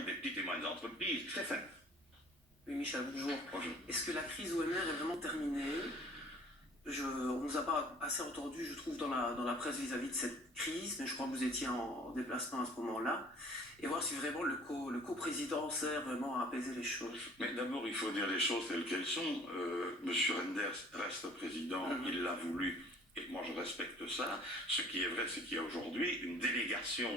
travail des petites et moyennes entreprises. Tout à fait. Oui, Michel, bonjour. Bonjour. Est-ce que la crise OMR est vraiment terminée? On ne nous a pas assez entendu, je trouve, dans la presse vis-à-vis de cette crise, mais je crois que vous étiez en déplacement à ce moment-là, et voir si vraiment le coprésident sert vraiment à apaiser les choses. Mais d'abord, il faut dire les choses telles qu'elles sont. Monsieur Renders reste président, il l'a voulu, et moi je respecte ça. Ce qui est vrai, c'est qu'il y a aujourd'hui une délégation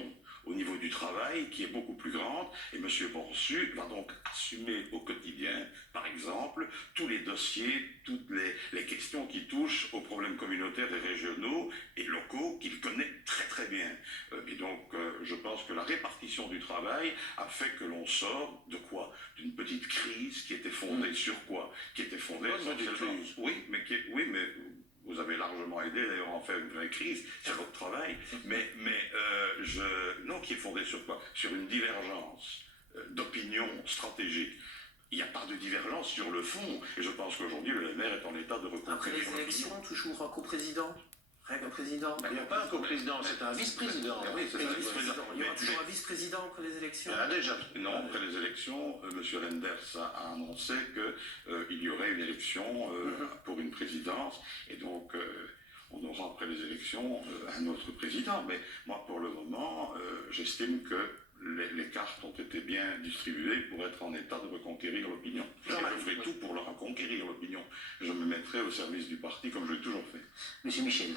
au niveau du travail qui est beaucoup plus grande, et M. Borsu va donc assumer au quotidien, par exemple, tous les dossiers, toutes les questions qui touchent aux problèmes communautaires et régionaux et locaux qu'il connaît très très bien. Et donc, je pense que la répartition du travail a fait que l'on sort de quoi? D'une petite crise qui était fondée sur quoi? Qui était fondée sur... Oui, mais vous avez largement aidé d'ailleurs à en faire une vraie crise, c'est votre travail, non, qui est fondée sur quoi? Sur une divergence d'opinion stratégique. Il n'y a pas de divergence sur le fond, et je pense qu'aujourd'hui le maire est en état de reconquérir. Après les élections, toujours un coprésident? Rien qu'un président? Il n'y a pas un coprésident, c'est un vice-président. Oui, c'est un vice-président. Il y aura toujours un vice-président après les élections? Il y en a déjà. Non, après les élections, M. Renders a annoncé qu'il y aurait une élection pour une présidence, et donc on aura après les élections un autre président. Mais moi, pour le moment, j'estime que les cartes ont été bien distribuées pour être en état de reconquérir l'opinion. Je ferai tout pour leur reconquérir l'opinion. Je me mettrai au service du parti comme je l'ai toujours fait. Monsieur Michel.